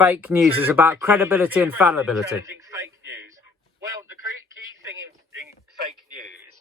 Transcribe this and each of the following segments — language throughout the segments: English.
fake news is about credibility and fallibility. Fake news. Well, the key thing in fake news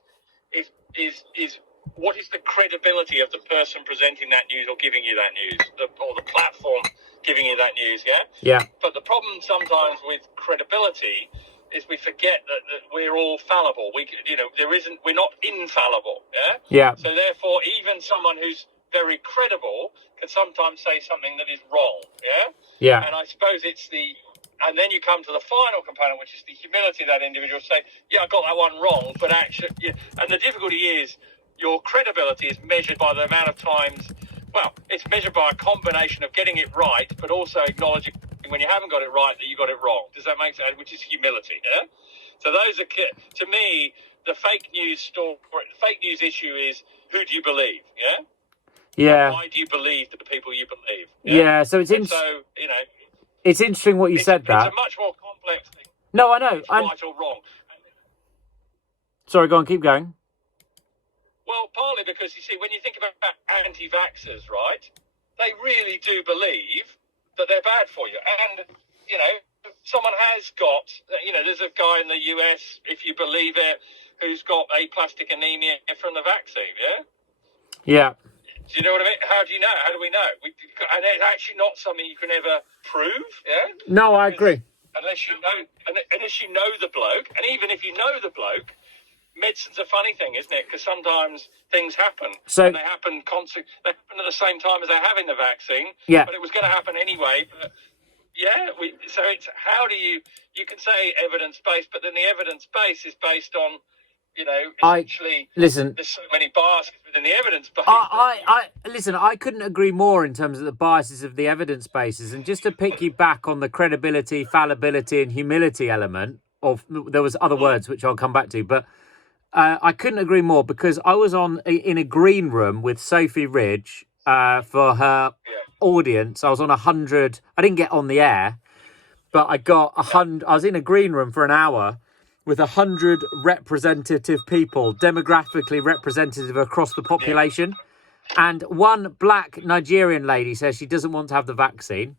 is what is the credibility of the person presenting that news or giving you that news, or the platform giving you that news, yeah? Yeah. But the problem sometimes with credibility is we forget that we're all fallible. We're not infallible, yeah? Yeah. So therefore, even someone who's very credible can sometimes say something that is wrong, yeah? Yeah. And I suppose and then you come to the final component, which is the humility of that individual, say, yeah, I got that one wrong, but actually, yeah. And the difficulty is your credibility is measured by the amount of times, it's measured by a combination of getting it right, but also acknowledging when you haven't got it right that you got it wrong. Does that make sense? Which is humility, yeah? So those are, to me, the fake news issue is, who do you believe, yeah? Yeah. And why do you believe the people you believe? Yeah, so it's it's interesting what you said that. It's a much more complex thing. No, I know. Right or wrong. Sorry, go on, keep going. Well, partly because, you see, when you think about anti-vaxxers, right, they really do believe that they're bad for you. And, someone has got, there's a guy in the US, if you believe it, who's got aplastic anemia from the vaccine, yeah? Yeah. Do you know what I mean? How do you know? How do we know? And it's actually not something you can ever prove, yeah? No, I agree. Unless you know the bloke, and even if you know the bloke, medicine's a funny thing, isn't it? Because sometimes things happen, and they happen at the same time as they're having the vaccine. Yeah. But it was going to happen anyway. But yeah, so it's how do you can say evidence-based, but then the evidence base is based on, essentially, listen, there's so many biases within the evidence base. Listen, I couldn't agree more in terms of the biases of the evidence bases. And just to pick you back on the credibility, fallibility, and humility element there was other words which I'll come back to, but I couldn't agree more, because I was in a green room with Sophie Ridge for her audience. I was on 100. I didn't get on the air, but I got 100. I was in a green room for an hour with 100 representative people, demographically representative across the population. And one black Nigerian lady says she doesn't want to have the vaccine.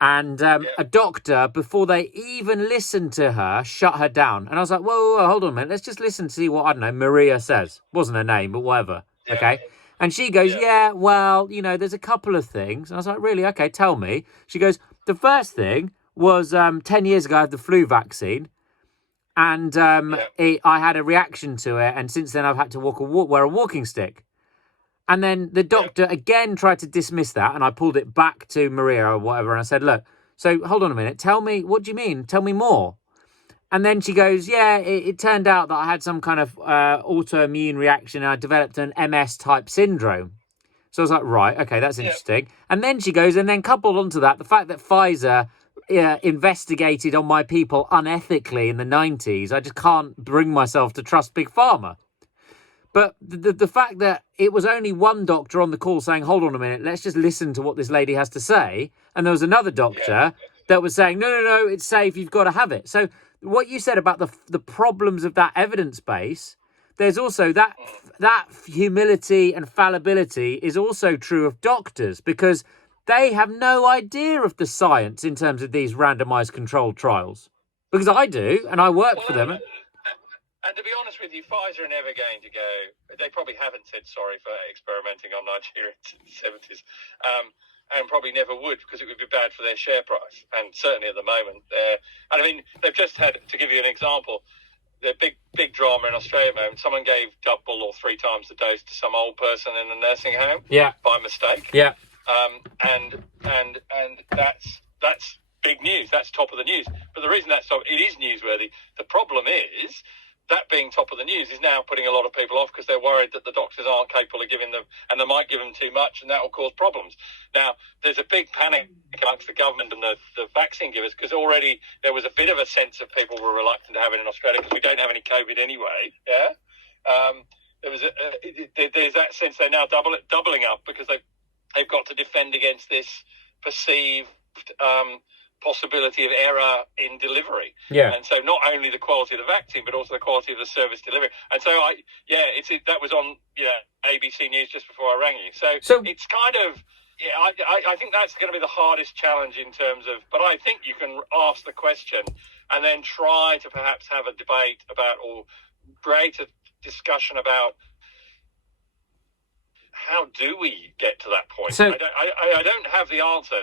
And a doctor, before they even listened to her, shut her down. And I was like, whoa, hold on a minute. Let's just listen to see what, I don't know, Maria says. Wasn't her name, but whatever. Yeah. Okay. And she goes, well, there's a couple of things. And I was like, really? Okay, tell me. She goes, the first thing was 10 years ago I had the flu vaccine. And I had a reaction to it. And since then I've had to wear a walking stick. And then the doctor again tried to dismiss that, and I pulled it back to Maria or whatever, and I said, look, so hold on a minute, tell me, what do you mean? Tell me more. And then she goes, it turned out that I had some kind of autoimmune reaction, and I developed an MS-type syndrome. So I was like, right, okay, that's interesting. And then she goes, and then coupled onto that, the fact that Pfizer investigated on my people unethically in the 90s, I just can't bring myself to trust Big Pharma. But the fact that it was only one doctor on the call saying, hold on a minute, let's just listen to what this lady has to say. And there was another doctor that was saying, no, it's safe, you've got to have it. So what you said about the problems of that evidence base, there's also that humility and fallibility is also true of doctors, because they have no idea of the science in terms of these randomized controlled trials. Because I do, and I work for them. And to be honest with you, Pfizer are never going to go. They probably haven't said sorry for experimenting on Nigeria in the 70s, and probably never would, because it would be bad for their share price. And certainly at the moment, they've just had, to give you an example, the big drama in Australia at the moment. Someone gave double or 3 times the dose to some old person in a nursing home by mistake. Yeah. And that's big news. That's top of the news. But the reason it is newsworthy. The problem is, that being top of the news is now putting a lot of people off, because they're worried that the doctors aren't capable of giving them, and they might give them too much, and that will cause problems. Now, there's a big panic amongst the government and the vaccine givers, because already there was a bit of a sense of people were reluctant to have it in Australia because we don't have any COVID anyway. Yeah, there's that sense they're now doubling up, because they've got to defend against this perceived possibility of error in delivery. Yeah. And so not only the quality of the vaccine, but also the quality of the service delivery. And so that was on ABC News just before I rang you. So it's kind of, Yeah, I think that's going to be the hardest challenge in terms of, but I think you can ask the question and then try to perhaps have a debate about or create a discussion about how do we get to that point? So I don't have the answer,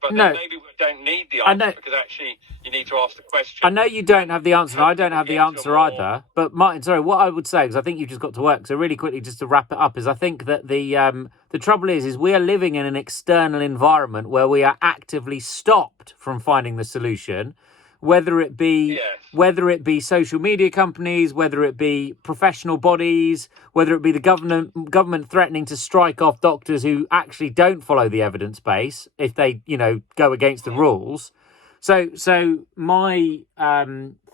but no, then maybe we don't need the I answer know. because actually you need to ask the question. I know you don't have the answer, and I don't have the answer more... either. But Martin, sorry, what I would say, because I think you've just got to work. So really quickly, just to wrap it up, is I think that the trouble is we are living in an external environment where we are actively stopped from finding the solution, whether it be social media companies, whether it be professional bodies, whether it be the government threatening to strike off doctors who actually don't follow the evidence base if they, go against the rules. So my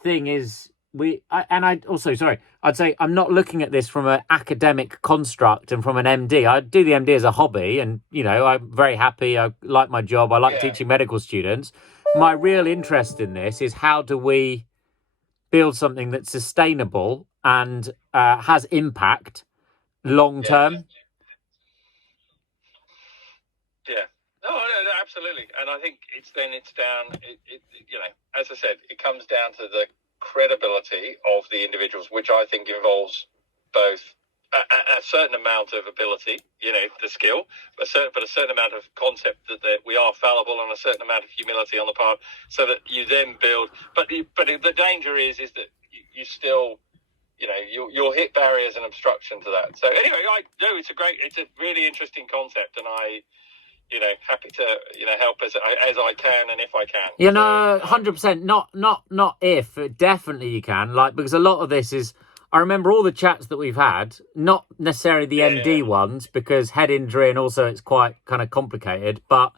thing is I'd say I'm not looking at this from an academic construct and from an MD. I do the MD as a hobby, and I'm very happy. I like my job. I like teaching medical students. My real interest in this is how do we build something that's sustainable and has impact long term. Yeah. No, absolutely. And I think it's down, as I said, it comes down to the credibility of the individuals, which I think involves both a certain amount of ability, the skill, but a certain amount of concept that we are fallible, and a certain amount of humility on the part, so that you then build. But the danger is that you still, you'll hit barriers and obstruction to that. So anyway, it's a really interesting concept, and I, happy to, help as I can and if I can. 100%. Not if. Definitely you can. Because a lot of this is, I remember all the chats that we've had, not necessarily the MD ones, because head injury and also it's quite kind of complicated. But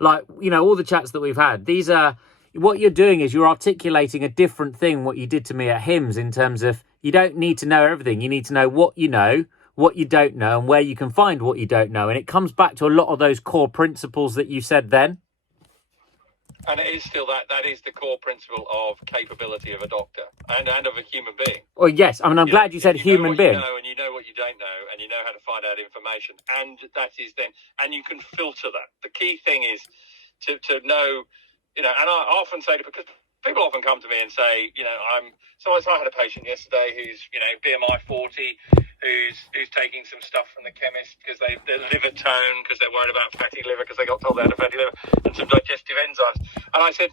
all the chats that we've had, these are, what you're doing is you're articulating a different thing, what you did to me at HIMSS, in terms of you don't need to know everything. You need to know what you know, what you don't know, and where you can find what you don't know. And it comes back to a lot of those core principles that you said then. And it is still that is the core principle of capability of a doctor and of a human being. Well, yes. I mean, I'm glad you said human being. And you know what you don't know, and you know how to find out information. And that is then, and you can filter that. The key thing is to know, and I often say, because people often come to me and say, I had a patient yesterday who's, BMI 40, who's taking some stuff from the chemist because their liver tone, because they're worried about fatty liver, because they got told they had a fatty liver, and some digestive enzymes. And I said,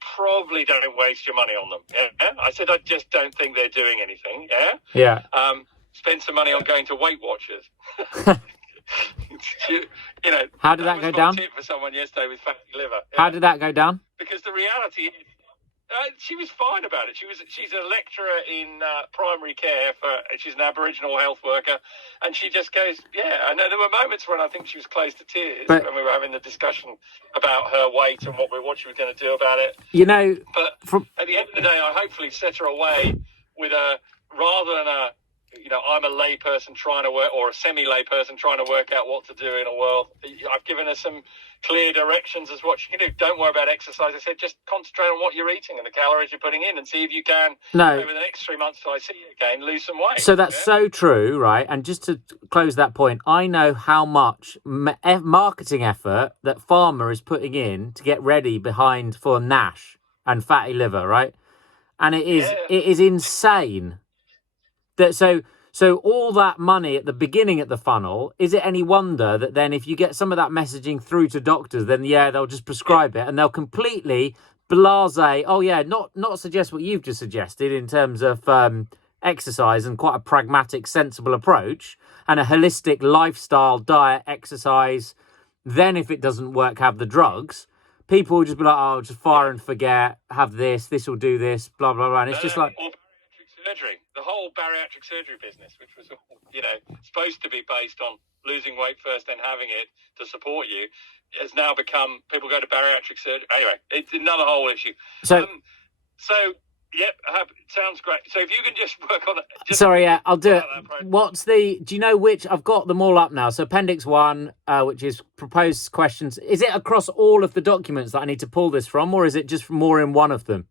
probably don't waste your money on them. Yeah. I said, I just don't think they're doing anything. Yeah. Yeah. Spend some money on going to Weight Watchers. How did that go down? Tip for someone yesterday with fatty liver. Yeah? How did that go down? Because the reality is, she was fine about it. She's a lecturer in primary care she's an Aboriginal health worker, and she just goes, I know there were moments when I think she was close to tears when we were having the discussion about her weight and what she was going to do about it. But at the end of the day, I hopefully set her away with rather than I'm a lay person trying to work, or a semi-lay person trying to work out what to do in a world. I've given her some clear directions as what she can do. Don't worry about exercise. I said, just concentrate on what you're eating and the calories you're putting in, and see if you can, over the next 3 months till I see you again, lose some weight. So that's so true, right? And just to close that point, I know how much marketing effort that Pharma is putting in to get ready for NASH and fatty liver, right? And it is insane. So all that money at the beginning at the funnel, is it any wonder that then if you get some of that messaging through to doctors, then they'll just prescribe it, and they'll completely blasé, not suggest what you've just suggested in terms of exercise and quite a pragmatic, sensible approach and a holistic lifestyle, diet, exercise. Then if it doesn't work, have the drugs. People will just be like, just fire and forget, have this will do this, blah, blah, blah. And it's just like... surgery, the whole bariatric surgery business, which was, supposed to be based on losing weight first, then having it to support you, has now become, people go to bariatric surgery. Anyway, it's another whole issue. Sounds great. So if you can just work on it. I'll do it. Do you know which? I've got them all up now. So Appendix 1, which is proposed questions. Is it across all of the documents that I need to pull this from, or is it just more in one of them?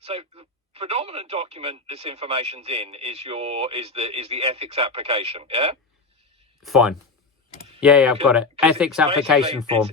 So the predominant document this information's in is the ethics application, yeah? Fine. Yeah, I've got it. 'cause Ethics it's application basically- form.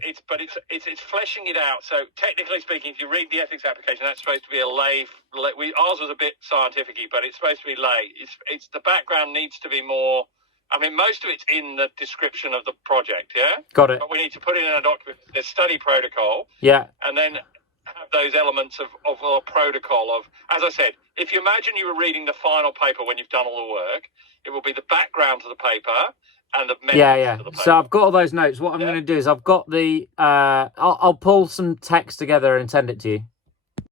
It's fleshing it out. So technically speaking, if you read the ethics application, that's supposed to be a ours was a bit scientific-y, but it's supposed to be lay. It's the background needs to be more. I mean, most of it's in the description of the project, yeah? Got it. But we need to put it in a document, the study protocol, Yeah. and then have those elements of a protocol of, as I said, if you imagine you were reading the final paper when you've done all the work, it will be the background to the paper and the methods to the paper. So I've got all those notes. What I'm going to do is I've got the, I'll pull some text together and send it to you.